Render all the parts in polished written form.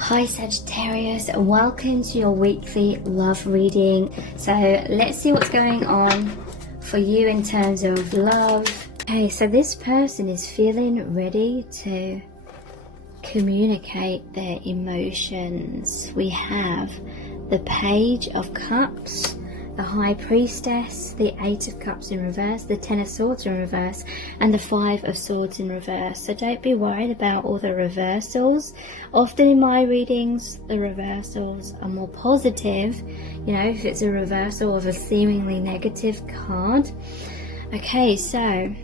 Hi Sagittarius, welcome to your weekly love reading. So let's see what's going on for you in terms of love. Okay, so this person is feeling ready to communicate their emotions. We have the Page of Cups, the High Priestess, the Eight of Cups in reverse, the Ten of Swords in reverse, and the Five of Swords in reverse. So don't be worried about all the reversals. Often in my readings, the reversals are more positive, you know, if it's a reversal of a seemingly negative card. Okay, so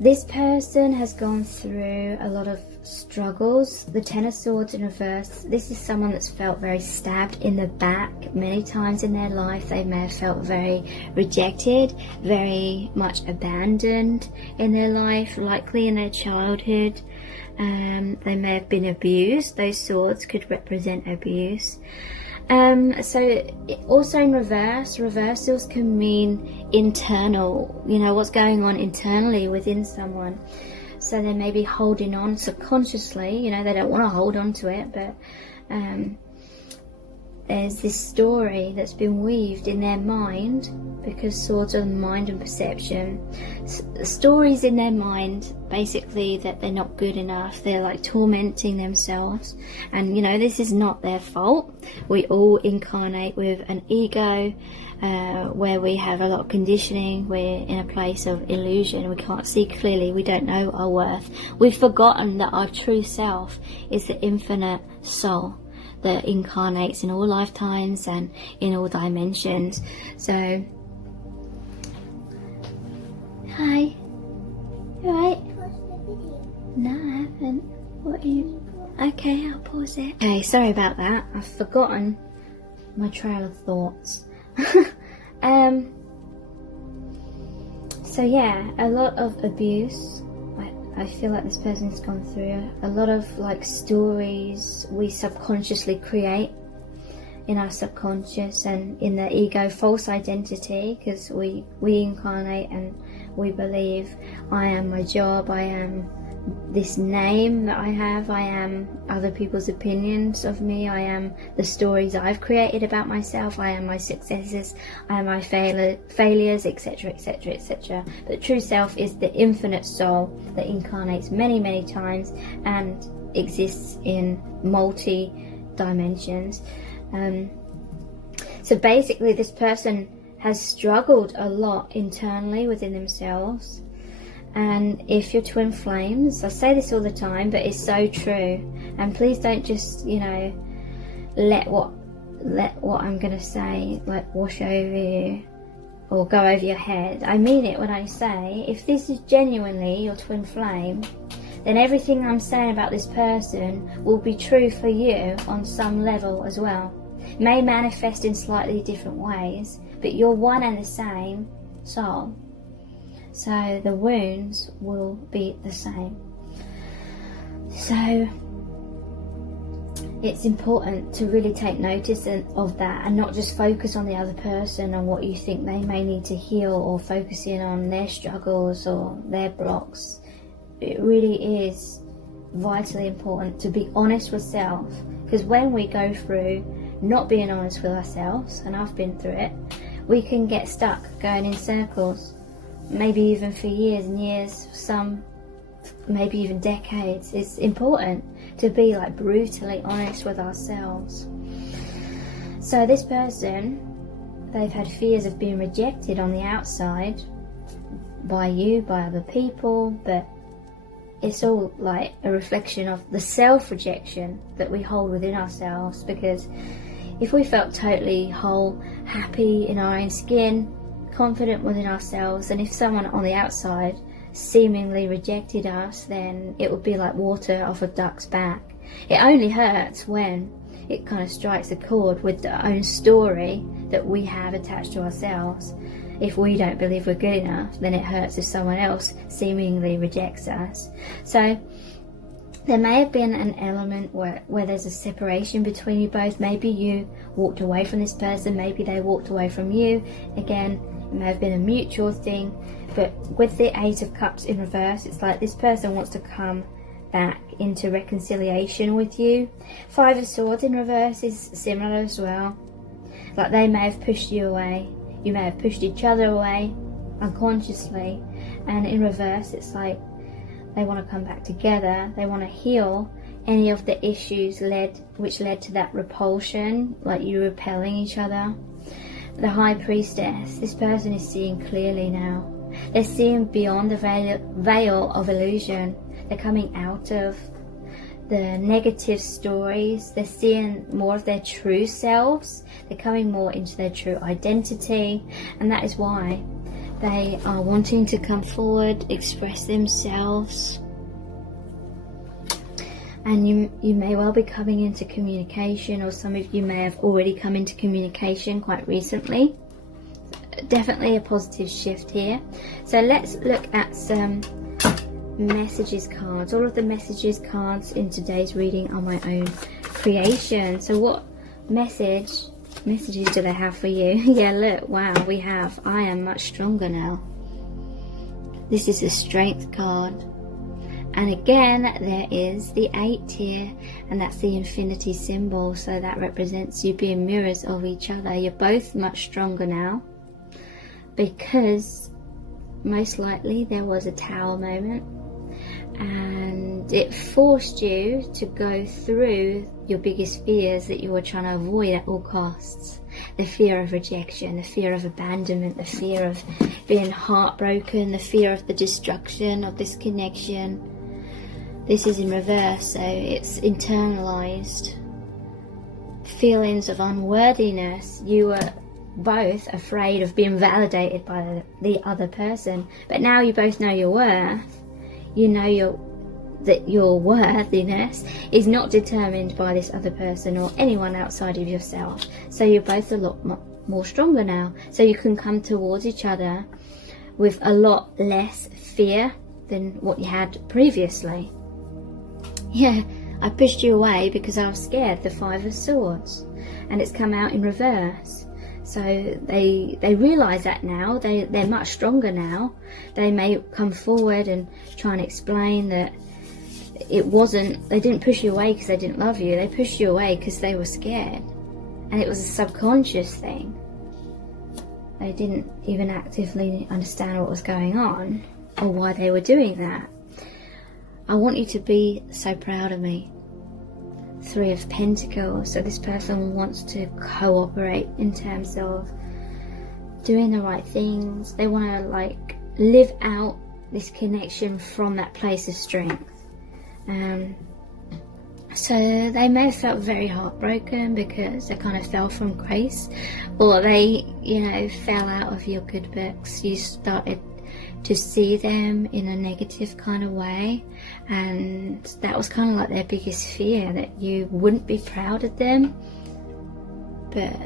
this person has gone through a lot of struggles. The Ten of Swords in reverse, this is someone that's felt very stabbed in the back many times in their life. They may have felt very rejected, very much abandoned in their life, likely in their childhood. They may have been abused. Those swords could represent abuse. So also in reverse, reversals can mean internal, you know, what's going on internally within someone. So they may be holding on subconsciously, you know, they don't want to hold on to it, but there's this story that's been weaved in their mind, because swords are the mind and perception. Stories in their mind, basically, that they're not good enough, they're like tormenting themselves, and you know, this is not their fault. We all incarnate with an ego, where we have a lot of conditioning. We're in a place of illusion, we can't see clearly, we don't know our worth. We've forgotten that our true self is the infinite soul that incarnates in all lifetimes and in all dimensions. So, hi, you alright? No, I haven't. What are you? Okay, I'll pause it. Okay, sorry about that. I've forgotten my trail of thoughts. So yeah, a lot of abuse. I feel like this person's gone through a lot of like stories we subconsciously create in our subconscious and in the ego, false identity, because we incarnate and we believe I am my job, I am this name that I have, I am other people's opinions of me, I am the stories I've created about myself, I am my successes, I am my failures, etc, etc, etc. But true self is the infinite soul that incarnates many, many times and exists in multi dimensions. So basically this person has struggled a lot internally within themselves. And if you're twin flames, I say this all the time, but it's so true, and please don't just, you know, let what I'm gonna say like wash over you or go over your head. I mean it when I say, if this is genuinely your twin flame, then everything I'm saying about this person will be true for you on some level as well. It may manifest in slightly different ways, but you're one and the same soul. So the wounds will be the same. So it's important to really take notice of that and not just focus on the other person and what you think they may need to heal, or focusing on their struggles or their blocks. It really is vitally important to be honest with self, because when we go through not being honest with ourselves, and I've been through it, we can get stuck going in circles. Maybe even for years and years, some maybe even decades. It's important to be like brutally honest with ourselves. So this person, they've had fears of being rejected on the outside by you, by other people, but it's all like a reflection of the self-rejection that we hold within ourselves. Because if we felt totally whole, happy in our own skin, confident within ourselves, and if someone on the outside seemingly rejected us, then it would be like water off a duck's back. It only hurts when it kind of strikes a chord with the own story that we have attached to ourselves. If we don't believe we're good enough, then it hurts if someone else seemingly rejects us. So there may have been an element where there's a separation between you both. Maybe you walked away from this person, maybe they walked away from you. Again, it may have been a mutual thing, but with the Eight of Cups in reverse, it's like this person wants to come back into reconciliation with you. 5 of Swords in reverse is similar as well. Like they may have pushed you away. You may have pushed each other away unconsciously. And in reverse, it's like they want to come back together. They want to heal any of the issues which led to that repulsion, like you repelling each other. The High Priestess, this person is seeing clearly now. They're seeing beyond the veil of illusion. They're coming out of the negative stories. They're seeing more of their true selves. They're coming more into their true identity, and that is why they are wanting to come forward, express themselves. And you may well be coming into communication, or some of you may have already come into communication quite recently. Definitely a positive shift here. So let's look at some messages cards. All of the messages cards in today's reading are my own creation. So what messages do they have for you? Yeah, look, wow, we have I am much stronger now. This is the Strength card. And again, there is the 8 here, and that's the infinity symbol. So that represents you being mirrors of each other. You're both much stronger now, because most likely there was a Tower moment, and it forced you to go through your biggest fears that you were trying to avoid at all costs. The fear of rejection, the fear of abandonment, the fear of being heartbroken, the fear of the destruction of this connection. This is in reverse, so it's internalized feelings of unworthiness. You were both afraid of being validated by the other person, but now you both know your worth. You know that your worthiness is not determined by this other person or anyone outside of yourself. So you're both a lot more stronger now, so you can come towards each other with a lot less fear than what you had previously. Yeah, I pushed you away because I was scared, the 5 of Swords, and it's come out in reverse. So they realise that now. They're much stronger now. They may come forward and try and explain that it wasn't, they didn't push you away because they didn't love you. They pushed you away because they were scared, and it was a subconscious thing. They didn't even actively understand what was going on or why they were doing that. I want you to be so proud of me. 3 of Pentacles. So this person wants to cooperate in terms of doing the right things. They want to like live out this connection from that place of strength. So they may have felt very heartbroken because they kind of fell from grace, or they, fell out of your good books. You started to see them in a negative kind of way, and that was kind of like their biggest fear, that you wouldn't be proud of them. But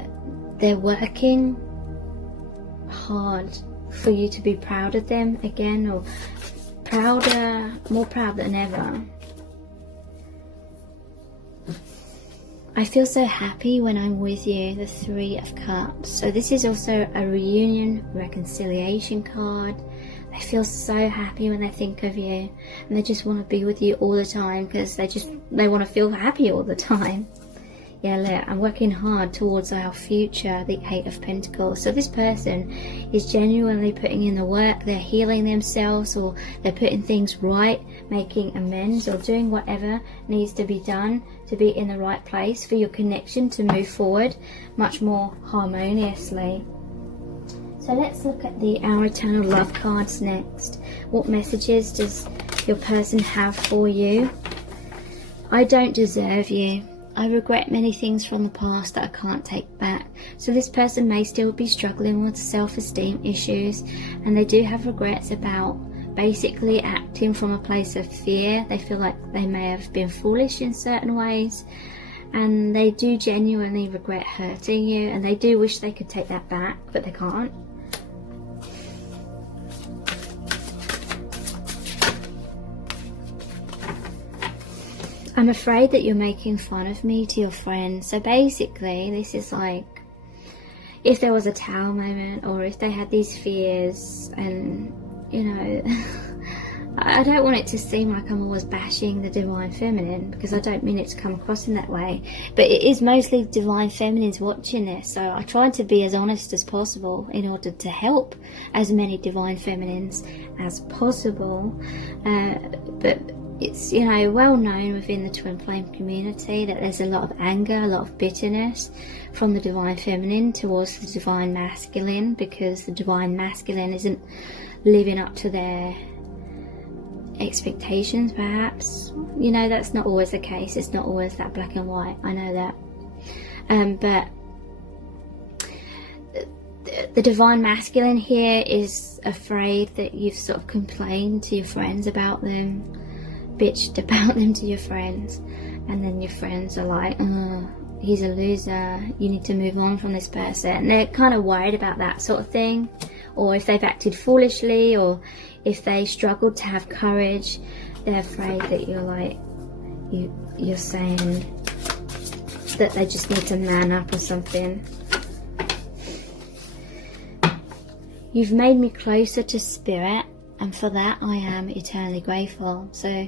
they're working hard for you to be proud of them again, or prouder, more proud than ever. I feel so happy when I'm with you, the 3 of Cups. So this is also a reunion, reconciliation card. They feel so happy when they think of you, and they just want to be with you all the time because they want to feel happy all the time. Yeah, look, I'm working hard towards our future, the 8 of Pentacles. So this person is genuinely putting in the work. They're healing themselves, or they're putting things right, making amends, or doing whatever needs to be done to be in the right place for your connection to move forward much more harmoniously. So let's look at Our Eternal Love cards next. What messages does your person have for you? I don't deserve you. I regret many things from the past that I can't take back. So this person may still be struggling with self-esteem issues, and they do have regrets about basically acting from a place of fear. They feel like they may have been foolish in certain ways, and they do genuinely regret hurting you, and they do wish they could take that back, but they can't. I'm afraid that you're making fun of me to your friends. So basically, this is like if there was a Tower moment, or if they had these fears and, I don't want it to seem like I'm always bashing the Divine Feminine, because I don't mean it to come across in that way, but it is mostly Divine Feminines watching this, so I try to be as honest as possible in order to help as many Divine Feminines as possible. But it's, you know, well known within the twin flame community that there's a lot of anger, a lot of bitterness from the Divine Feminine towards the Divine Masculine, because the Divine Masculine isn't living up to their expectations, perhaps. You know, that's not always the case. It's not always that black and white, I know that. But the Divine Masculine here is afraid that you've sort of complained to your friends about them, bitched about them to your friends, and then your friends are like, oh, he's a loser, you need to move on from this person. And they're kind of worried about that sort of thing, or if they've acted foolishly, or if they struggled to have courage, they're afraid that you're like, you're saying that they just need to man up or something. You've made me closer to spirit, and for that I am eternally grateful. So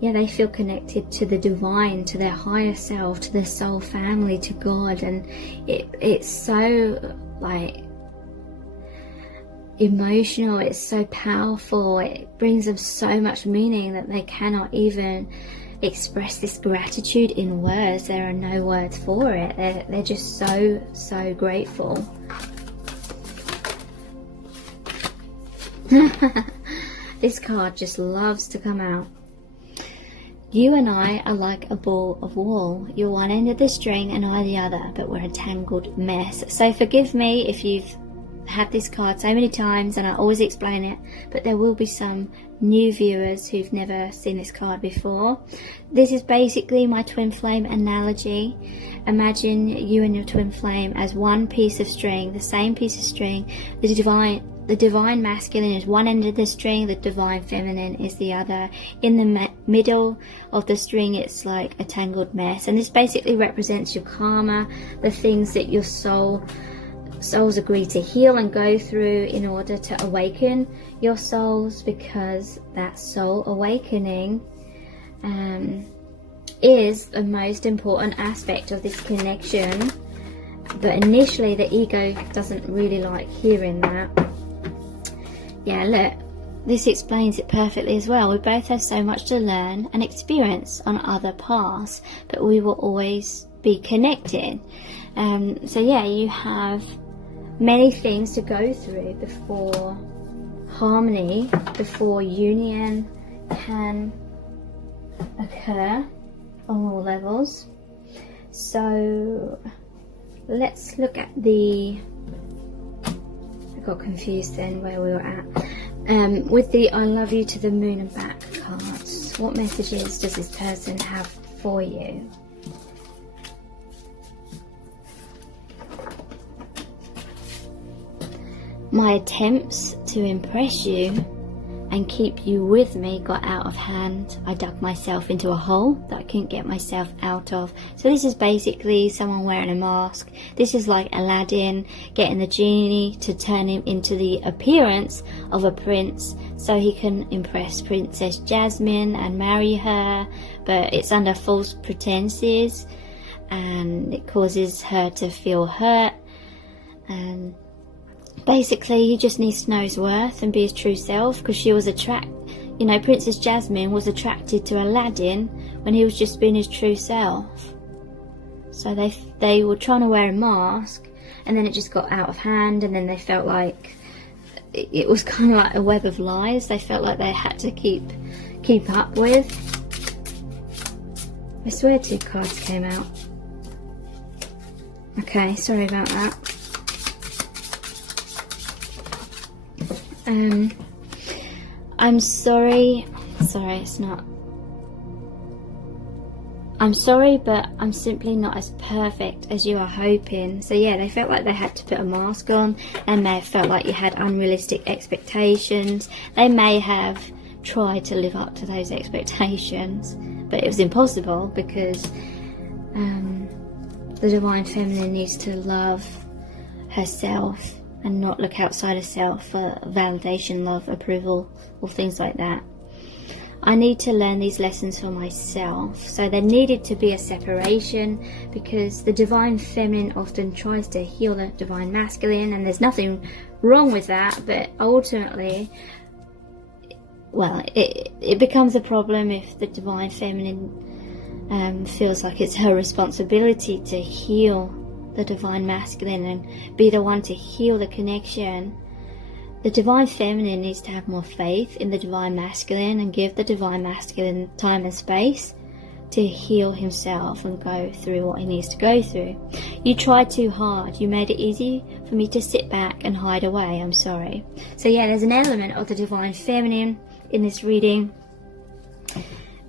yeah, they feel connected to the divine, to their higher self, to their soul family, to God, and it's so like emotional, it's so powerful, it brings them so much meaning that they cannot even express this gratitude in words. There are no words for it. They're just so grateful. This card just loves to come out. You and I are like a ball of wool. You're one end of the string and I the other, but we're a tangled mess. So forgive me if you've had this card so many times and I always explain it, but there will be some new viewers who've never seen this card before. This is basically my twin flame analogy. Imagine you and your twin flame as one piece of string, the same piece of string. The divine masculine is one end of the string, the divine feminine is the other. In the middle of the string, it's like a tangled mess, and this basically represents your karma, the things that your souls agree to heal and go through in order to awaken your souls, because that soul awakening is the most important aspect of this connection. But initially the ego doesn't really like hearing that. Yeah, look, this explains it perfectly as well. We both have so much to learn and experience on other paths, but we will always be connected. So yeah, you have many things to go through before harmony, before union can occur on all levels. So let's look at I got confused then where we were at. With the I love you to the moon and back cards, what messages does this person have for you? My attempts to impress you and keep you with me got out of hand. I dug myself into a hole that I couldn't get myself out of. So this is basically someone wearing a mask. This is like Aladdin getting the genie to turn him into the appearance of a prince so he can impress Princess Jasmine and marry her, but it's under false pretenses and it causes her to feel hurt. And basically, he just needs to know his worth and be his true self, because she was Princess Jasmine was attracted to Aladdin when he was just being his true self. So they were trying to wear a mask, and then it just got out of hand, and then they felt like it was kind of like a web of lies. They felt like they had to keep up with. I swear 2 cards came out. Okay, sorry about that. I'm sorry, it's not. I'm sorry, but I'm simply not as perfect as you are hoping. So yeah, they felt like they had to put a mask on. They may have felt like you had unrealistic expectations. They may have tried to live up to those expectations, but it was impossible, because the divine feminine needs to love herself and not look outside herself for validation, love, approval, or things like that. I need to learn these lessons for myself. So there needed to be a separation, because the divine feminine often tries to heal the divine masculine, and there's nothing wrong with that, but ultimately, well, it becomes a problem if the divine feminine feels like it's her responsibility to heal the divine masculine and be the one to heal the connection. The divine feminine needs to have more faith in the divine masculine and give the divine masculine time and space to heal himself and go through what he needs to go through. You tried too hard. You made it easy for me to sit back and hide away. I'm sorry. So yeah, there's an element of the divine feminine in this reading.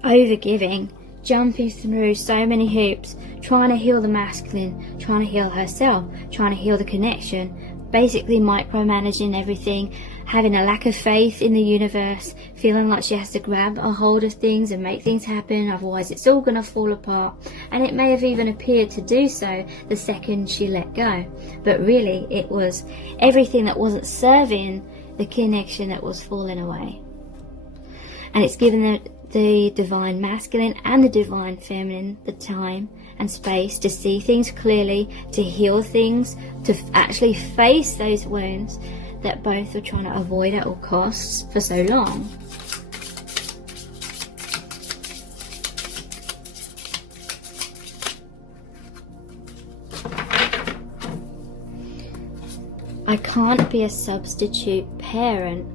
Overgiving, jumping through so many hoops, trying to heal the masculine, trying to heal herself, trying to heal the connection, basically micromanaging everything, having a lack of faith in the universe, feeling like she has to grab a hold of things and make things happen, otherwise it's all going to fall apart. And it may have even appeared to do so the second she let go, but really it was everything that wasn't serving the connection that was falling away. And it's given the divine masculine and the divine feminine the time and space to see things clearly, to heal things, to actually face those wounds that both were trying to avoid at all costs for so long. I can't be a substitute parent.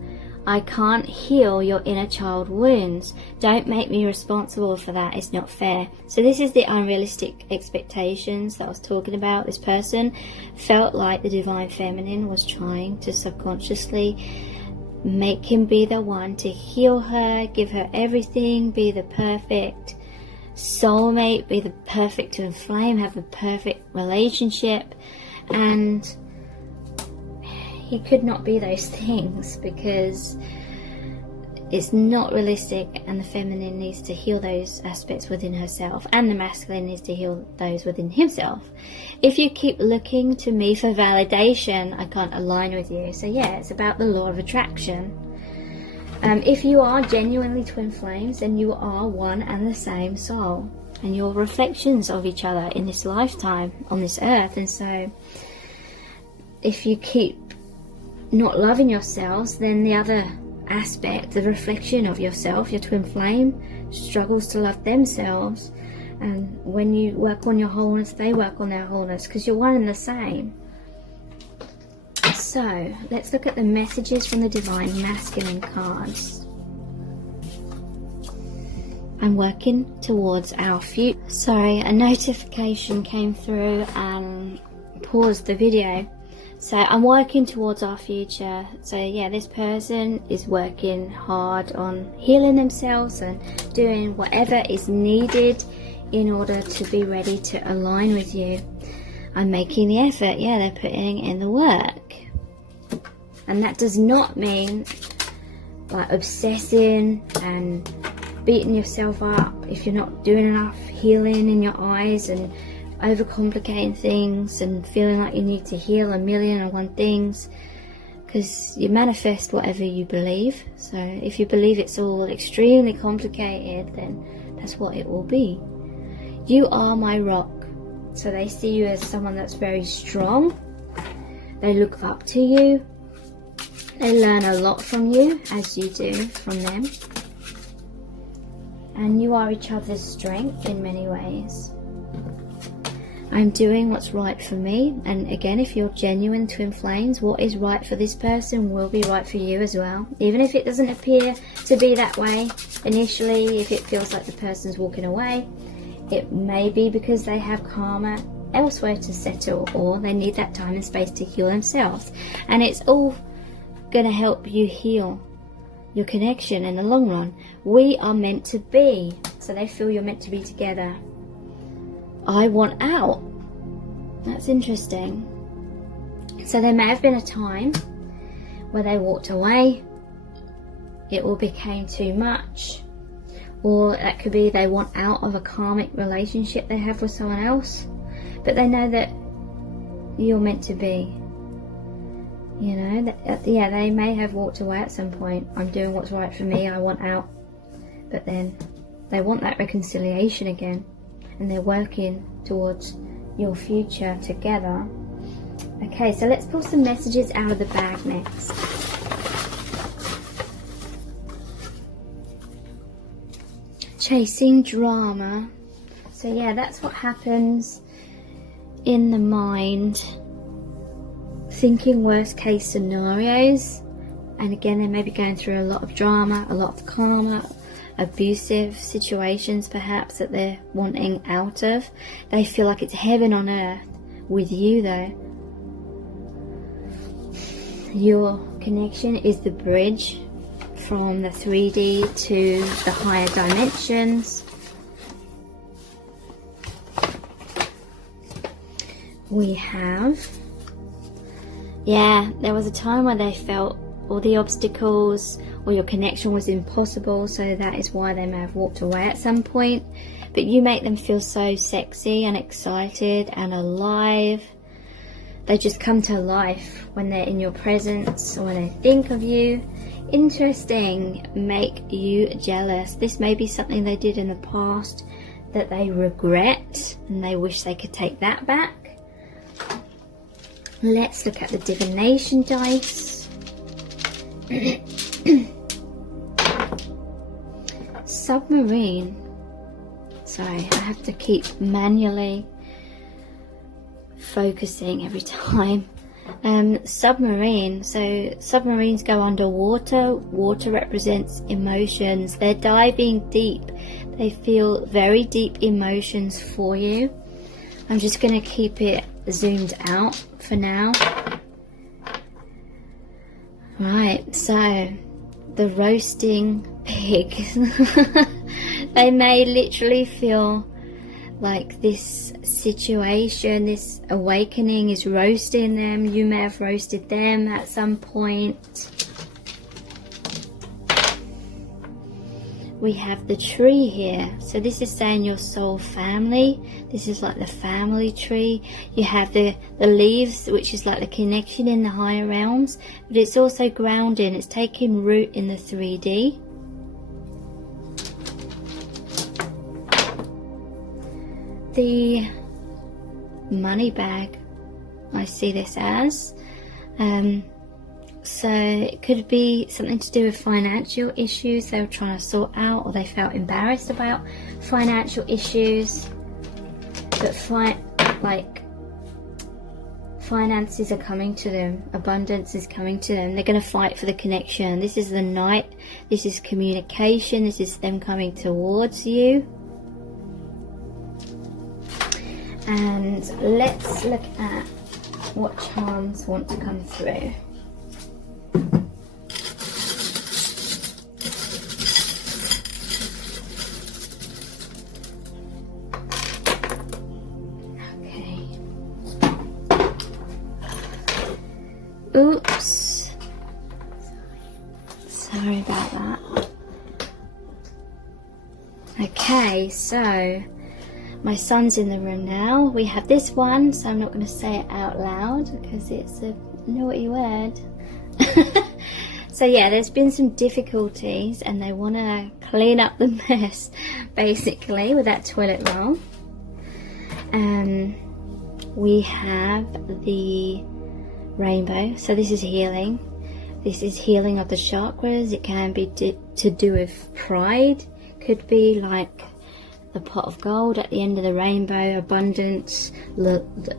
I can't heal your inner child wounds. Don't make me responsible for that. It's not fair. So this is the unrealistic expectations that I was talking about. This person felt like the divine feminine was trying to subconsciously make him be the one to heal her, give her everything, be the perfect soulmate, be the perfect twin flame, have the perfect relationship. And he could not be those things because it's not realistic, and the feminine needs to heal those aspects within herself, and the masculine needs to heal those within himself. If you keep looking to me for validation, I can't align with you. So yeah, it's about the law of attraction. If you are genuinely twin flames, then you are one and the same soul, and you're reflections of each other in this lifetime on this earth. And so if you keep not loving yourselves, then the other aspect, the reflection of yourself, your twin flame, struggles to love themselves. And when you work on your wholeness, they work on their wholeness, because you're one and the same. So let's look at the messages from the divine masculine cards. I'm working towards our future. Sorry, a notification came through and paused the video. So I'm working towards our future. So yeah, this person is working hard on healing themselves and doing whatever is needed in order to be ready to align with you. I'm making the effort. Yeah, they're putting in the work. And that does not mean like obsessing and beating yourself up if you're not doing enough healing in your eyes and overcomplicating things and feeling like you need to heal 1,000,001 things, because you manifest whatever you believe. So if you believe it's all extremely complicated, then that's what it will be. You are my rock. So they see you as someone that's very strong. They look up to you. They learn a lot from you, as you do from them. And you are each other's strength in many ways. I'm doing what's right for me. And again, if you're genuine twin flames, what is right for this person will be right for you as well. Even if it doesn't appear to be that way initially, if it feels like the person's walking away, it may be because they have karma elsewhere to settle, or they need that time and space to heal themselves. And it's all going to help you heal your connection in the long run. We are meant to be. So they feel you're meant to be together. I want out. That's interesting. So there may have been a time where they walked away. It all became too much. Or that could be they want out of a karmic relationship they have with someone else. But they know that you're meant to be. You know, yeah, they may have walked away at some point. I'm doing what's right for me. I want out. but then they want that reconciliation again, and they're working towards your future together. Okay, so let's pull some messages out of the bag next. Chasing drama. So yeah, that's what happens in the mind, thinking worst case scenarios. And again, they may be going through a lot of drama, a lot of karma, abusive situations perhaps that they're wanting out of. They feel like it's heaven on earth with you though. Your connection is the bridge from the 3D to the higher dimensions. We have, yeah, there was a time where they felt all the obstacles or your connection was impossible, so that is why they may have walked away at some point. But you make them feel so sexy and excited and alive. They just come to life when they're in your presence or when they think of you. Interesting, make you jealous. This may be something they did in the past that they regret and they wish they could take that back. Let's look at the divination dice. Submarine. Sorry, I have to keep manually focusing every time. Submarine. So submarines go underwater. Water represents emotions. They're diving deep. They feel very deep emotions for you. I'm just going to keep it zoomed out for now. Right, so the roasting pig. They may literally feel like this situation, this awakening is roasting them. You may have roasted them at some point. We have the tree here. So this is saying your soul family. This is like the family tree. You have the leaves, which is like the connection in the higher realms. But it's also grounding. It's taking root in the 3D. The money bag, I see this as. So it could be something to do with financial issues they were trying to sort out, or they felt embarrassed about financial issues. But finances are coming to them, abundance is coming to them. They're going to fight for the connection. This is the Knight. This is communication. This is them coming towards you. And let's look at what charms want to come through. Oops, sorry about that. Okay, so my son's in the room now. We have this one, so I'm not going to say it out loud because it's a naughty word. So yeah, there's been some difficulties and they want to clean up the mess basically with that toilet roll. We have the rainbow. So this is healing. This is healing of the chakras. It can be to do with pride. Could be like the pot of gold at the end of the rainbow. Abundance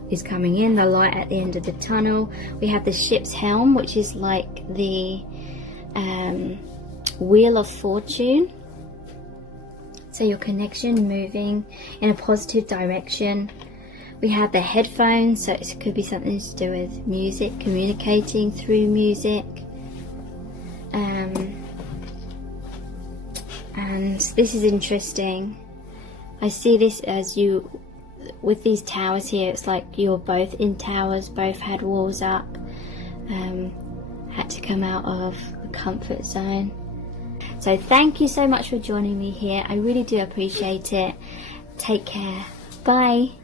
is coming in. The light at the end of the tunnel. We have the ship's helm, which is like the wheel of fortune. So your connection moving in a positive direction. We have the headphones, so it could be something to do with music, communicating through music. And this is interesting. I see this as you, with these towers here, it's like you're both in towers, both had walls up, had to come out of the comfort zone. So thank you so much for joining me here. I really do appreciate it. Take care. Bye.